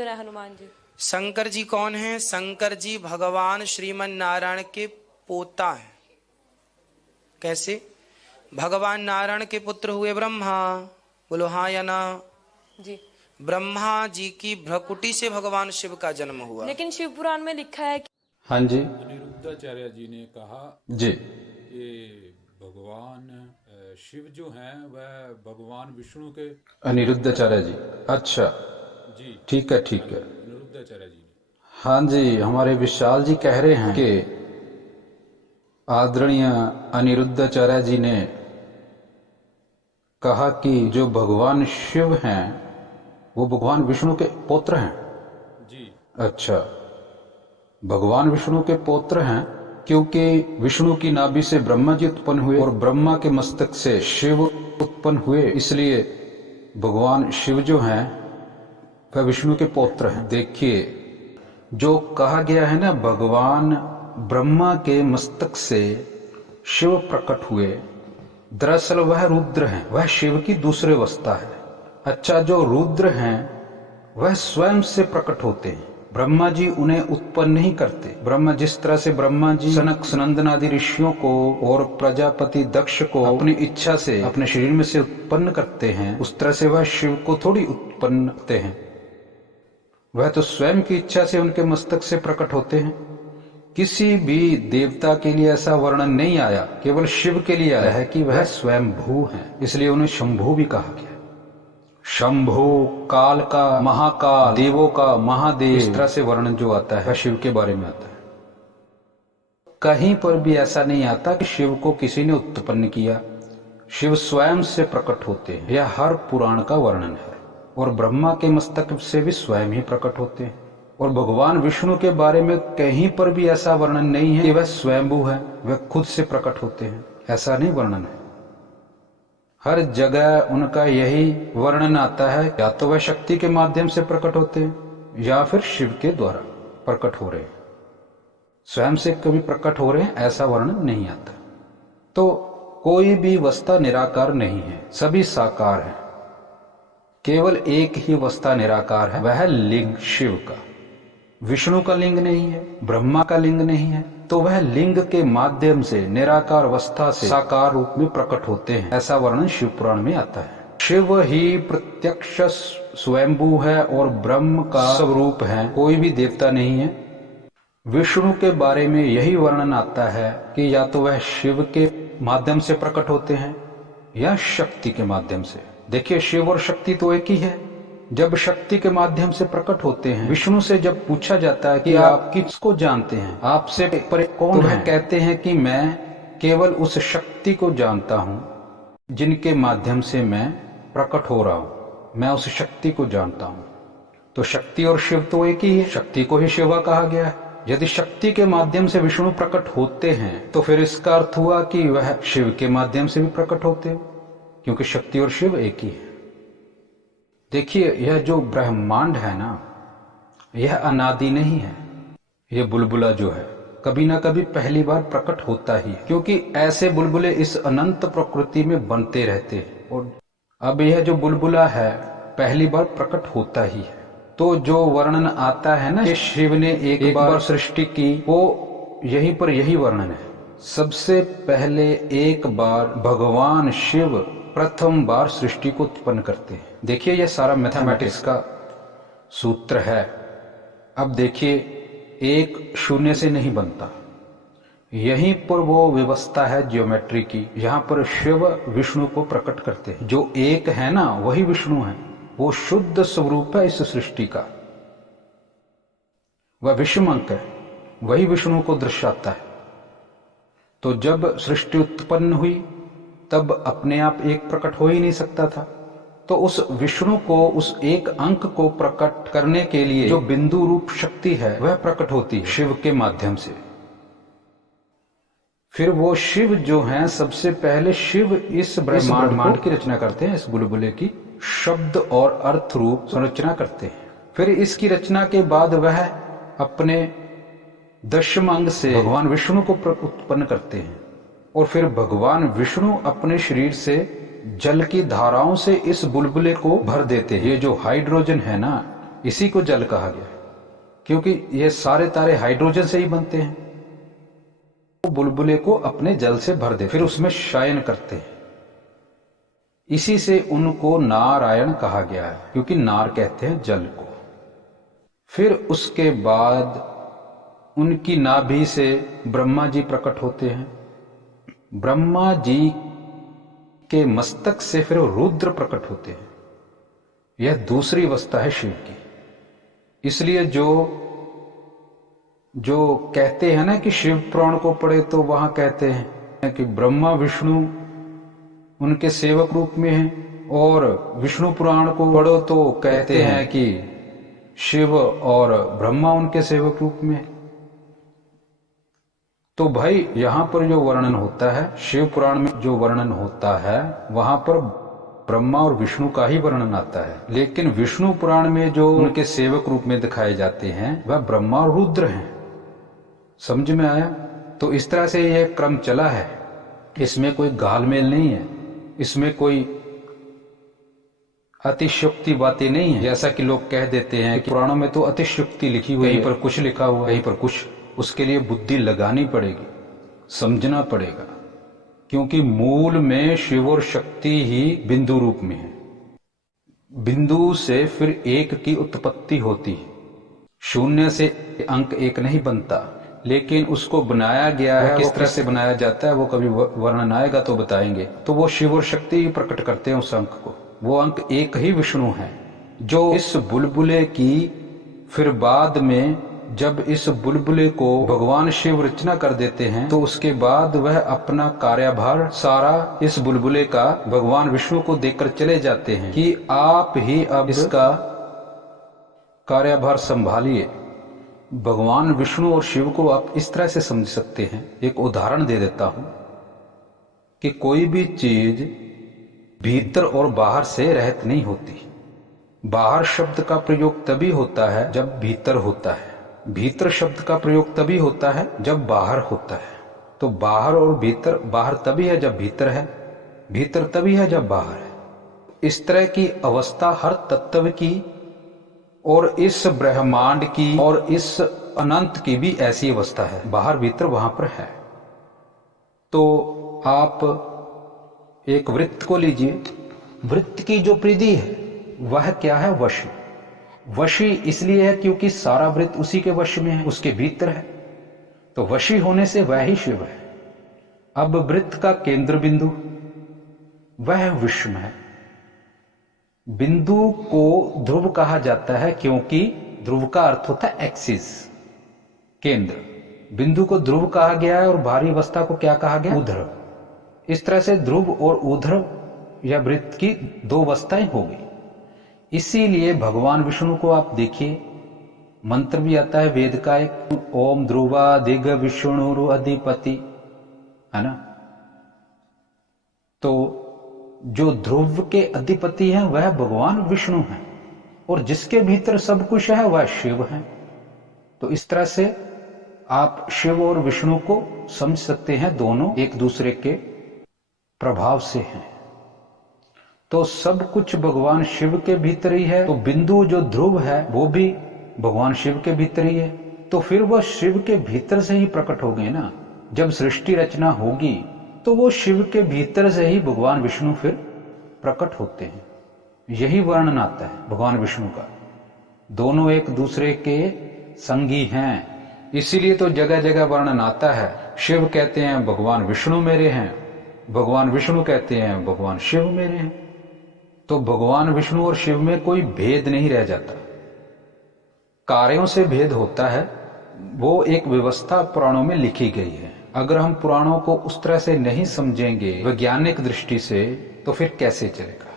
हनुमान जी। शंकर जी कौन है? शंकर जी भगवान श्रीमन नारायण के पोता हैं। कैसे? भगवान नारायण के पुत्र हुए ब्रह्मा। बोलो हाँ या ना? जी। ब्रह्मा जी की भ्रकुटी से भगवान शिव का जन्म हुआ। लेकिन शिव पुराण में लिखा है कि हाँ जी अनिरुद्धाचार्य जी ने कहा जी कि भगवान शिव जो हैं वह भगवान विष्णु के। अनिरुद्धाचार्य जी, अच्छा जी ठीक है ठीक है। अनिरुद्धाचार्य जी ने। हाँ जी, हमारे विशाल जी कह रहे हैं कि आदरणीय अनिरुद्धाचार्य जी ने कहा कि जो भगवान शिव हैं वो भगवान विष्णु के पुत्र हैं। जी अच्छा, भगवान विष्णु के पुत्र हैं क्योंकि विष्णु की नाभि से ब्रह्मा जी उत्पन्न हुए और ब्रह्मा के मस्तक से शिव उत्पन्न हुए, इसलिए भगवान शिव जो हैं वह विष्णु के पुत्र हैं। देखिए, जो कहा गया है ना, भगवान ब्रह्मा के मस्तक से शिव प्रकट हुए, दरअसल वह रुद्र हैं, वह शिव की दूसरी अवस्था है। अच्छा, जो रुद्र हैं वह स्वयं से प्रकट होते हैं, ब्रह्मा जी उन्हें उत्पन्न नहीं करते। ब्रह्मा जिस तरह से ब्रह्मा जी सनक सनंदन आदि ऋषियों को और प्रजापति दक्ष को अपनी इच्छा से अपने शरीर में से उत्पन्न करते हैं, उस तरह से वह शिव को थोड़ी उत्पन्न करते हैं। वह तो स्वयं की इच्छा से उनके मस्तक से प्रकट होते हैं। किसी भी देवता के लिए ऐसा वर्णन नहीं आया, केवल शिव के लिए आया है कि वह स्वयं भू है, इसलिए उन्हें शंभु भी कहा गया। शंभु काल का महाकाल, देवों का महादेव, इस तरह से वर्णन जो आता है वह शिव के बारे में आता है। कहीं पर भी ऐसा नहीं आता कि शिव को किसी ने उत्पन्न किया। शिव स्वयं से प्रकट होते हैं, यह हर पुराण का वर्णन है। और ब्रह्मा के मस्तक से भी स्वयं ही प्रकट होते हैं। और भगवान विष्णु के बारे में कहीं पर भी ऐसा वर्णन नहीं है कि वह स्वयंभू है, वह खुद से प्रकट होते हैं, ऐसा नहीं वर्णन है। हर जगह उनका यही वर्णन आता है, या तो वह शक्ति के माध्यम से प्रकट होते हैं या फिर शिव के द्वारा प्रकट हो रहे हैं। स्वयं से कभी प्रकट हो रहे हैं ऐसा वर्णन नहीं आता। तो कोई भी अवस्था निराकार नहीं है, सभी साकार है। केवल एक ही अवस्था निराकार है, वह है लिंग शिव का। विष्णु का लिंग नहीं है, ब्रह्मा का लिंग नहीं है, तो वह लिंग के माध्यम से निराकार अवस्था से साकार रूप में प्रकट होते हैं, ऐसा वर्णन शिव पुराण में आता है। शिव ही प्रत्यक्ष स्वयंभू है और ब्रह्म का स्वरूप है, कोई भी देवता नहीं है। विष्णु के बारे में यही वर्णन आता है कि या तो वह शिव के माध्यम से प्रकट होते हैं या शक्ति के माध्यम से। देखिए, शिव और शक्ति तो एक ही है। जब शक्ति के माध्यम से प्रकट होते हैं, विष्णु से जब पूछा जाता है कि आप किसको जानते हैं, आपसे पर कौन है, कहते हैं कि मैं केवल उस शक्ति को जानता हूं जिनके माध्यम से मैं प्रकट हो रहा हूं, मैं उस शक्ति को जानता हूं। तो शक्ति और शिव तो एक ही है, शक्ति को ही शिवा कहा गया है। यदि शक्ति के माध्यम से विष्णु प्रकट होते हैं तो फिर इसका अर्थ हुआ कि वह शिव के माध्यम से भी प्रकट होते हैं, क्योंकि शक्ति और शिव एक ही है। देखिए, यह जो ब्रह्मांड है ना, यह अनादि नहीं है। यह बुलबुला जो है कभी ना कभी पहली बार प्रकट होता ही है, क्योंकि ऐसे बुलबुले इस अनंत प्रकृति में बनते रहते हैं। और अब यह जो बुलबुला है पहली बार प्रकट होता ही है। तो जो वर्णन आता है ना कि शिव ने एक बार सृष्टि की, वो यहीं पर यही वर्णन है। सबसे पहले एक बार भगवान शिव प्रथम बार सृष्टि को उत्पन्न करते हैं। देखिए, यह सारा मैथमेटिक्स का सूत्र है। अब देखिए, एक शून्य से नहीं बनता, यहीं पर वो व्यवस्था है ज्योमेट्री की। यहाँ पर शिव विष्णु को प्रकट करते हैं। जो एक है ना वही विष्णु है, वो शुद्ध स्वरूप है इस सृष्टि का। वह विषम अंक है, वही विष्णु को दर्शाता है। तो जब सृष्टि उत्पन्न हुई तब अपने आप एक प्रकट हो ही नहीं सकता था, तो उस विष्णु को, उस एक अंक को प्रकट करने के लिए जो बिंदु रूप शक्ति है वह प्रकट होती है शिव के माध्यम से। फिर वो शिव जो हैं, सबसे पहले शिव इस ब्रह्मांड की रचना करते हैं, इस बुलबुले की शब्द और अर्थ रूप संरचना करते हैं। फिर इसकी रचना के बाद वह अपने दशम अंग से भगवान विष्णु को उत्पन्न करते हैं। और फिर भगवान विष्णु अपने शरीर से जल की धाराओं से इस बुलबुले को भर देते हैं। ये जो हाइड्रोजन है ना, इसी को जल कहा गया है, क्योंकि ये सारे तारे हाइड्रोजन से ही बनते हैं। वो बुलबुले को अपने जल से भर देते, फिर उसमें शयन करते हैं। इसी से उनको नारायण कहा गया है, क्योंकि नार कहते हैं जल को। फिर उसके बाद उनकी नाभि से ब्रह्मा जी प्रकट होते हैं। ब्रह्मा जी के मस्तक से फिर रुद्र प्रकट होते हैं। यह दूसरी अवस्था है शिव की। इसलिए जो कहते हैं ना कि शिव पुराण को पढ़े तो वहां कहते हैं कि ब्रह्मा विष्णु उनके सेवक रूप में हैं, और विष्णु पुराण को पढ़ो तो कहते हैं कि शिव और ब्रह्मा उनके सेवक रूप में। तो भाई यहां पर जो वर्णन होता है, शिव पुराण में जो वर्णन होता है, वहां पर ब्रह्मा और विष्णु का ही वर्णन आता है। लेकिन विष्णु पुराण में जो उनके सेवक रूप में दिखाए जाते हैं वह ब्रह्मा और रुद्र हैं। समझ में आया? तो इस तरह से यह क्रम चला है, इसमें कोई गालमेल नहीं है, इसमें कोई अतिशयोक्ति बातें नहीं है। जैसा कि लोग कह देते हैं कि पुराणों में तो अतिशयोक्ति लिखी हुई है, कहीं पर कुछ लिखा हुआ है, कहीं पर कुछ। उसके लिए बुद्धि लगानी पड़ेगी, समझना पड़ेगा, क्योंकि मूल में शिव और शक्ति ही बिंदु रूप में है। बिंदु से फिर एक की उत्पत्ति होती है। शून्य से अंक एक नहीं बनता, लेकिन उसको बनाया गया है। किस तरह से बनाया जाता है वो कभी वर्णन आएगा तो बताएंगे। तो वो शिव और शक्ति प्रकट करते हैं उस अंक को। वो अंक एक ही विष्णु है, जो इस बुलबुले की फिर बाद में जब इस बुलबुले को भगवान शिव रचना कर देते हैं, तो उसके बाद वह अपना कार्यभार सारा इस बुलबुले का भगवान विष्णु को देकर चले जाते हैं कि आप ही अब इसका कार्यभार संभालिए। भगवान विष्णु और शिव को आप इस तरह से समझ सकते हैं। एक उदाहरण दे देता हूं कि कोई भी चीज भीतर और बाहर से रहित नहीं होती। बाहर शब्द का प्रयोग तभी होता है जब भीतर होता है, भीतर शब्द का प्रयोग तभी होता है जब बाहर होता है। तो बाहर और भीतर, बाहर तभी है जब भीतर है, भीतर तभी है जब बाहर है। इस तरह की अवस्था हर तत्व की और इस ब्रह्मांड की और इस अनंत की भी ऐसी अवस्था है। बाहर भीतर वहां पर है। तो आप एक वृत्त को लीजिए। वृत्त की जो परिधि है वह क्या है? वशी। वशी इसलिए है क्योंकि सारा वृत्त उसी के वश में है, उसके भीतर है। तो वशी होने से वह ही शिव है। अब वृत्त का केंद्र बिंदु वह विश्व है। बिंदु को ध्रुव कहा जाता है क्योंकि ध्रुव का अर्थ होता है एक्सिस, केंद्र। बिंदु को ध्रुव कहा गया है और भारी अवस्था को क्या कहा गया? ऊर्ध्व। इस तरह से ध्रुव और ऊर्ध्व या वृत्त की दो अवस्थाएं होगी। इसीलिए भगवान विष्णु को आप देखिए, मंत्र भी आता है वेद का एक, ओम ध्रुवा दिग विष्णु अधिपति, है ना। तो जो ध्रुव के अधिपति हैं वह भगवान विष्णु हैं, और जिसके भीतर सब कुछ है वह शिव है। तो इस तरह से आप शिव और विष्णु को समझ सकते हैं, दोनों एक दूसरे के प्रभाव से हैं। तो सब कुछ भगवान शिव के भीतर ही है। तो बिंदु जो ध्रुव है वो भी भगवान शिव के भीतर ही है। तो फिर वह शिव के भीतर से ही प्रकट हो गए ना। जब सृष्टि रचना होगी तो वो शिव के भीतर से ही भगवान विष्णु फिर प्रकट होते हैं। यही वर्णन आता है भगवान विष्णु का। दोनों एक दूसरे के संगी हैं। इसीलिए तो जगह जगह वर्णन आता है। शिव कहते हैं भगवान विष्णु मेरे हैं, भगवान विष्णु कहते हैं भगवान शिव मेरे हैं। तो भगवान विष्णु और शिव में कोई भेद नहीं रह जाता। कार्यों से भेद होता है, वो एक व्यवस्था पुराणों में लिखी गई है। अगर हम पुराणों को उस तरह से नहीं समझेंगे वैज्ञानिक दृष्टि से, तो फिर कैसे चलेगा।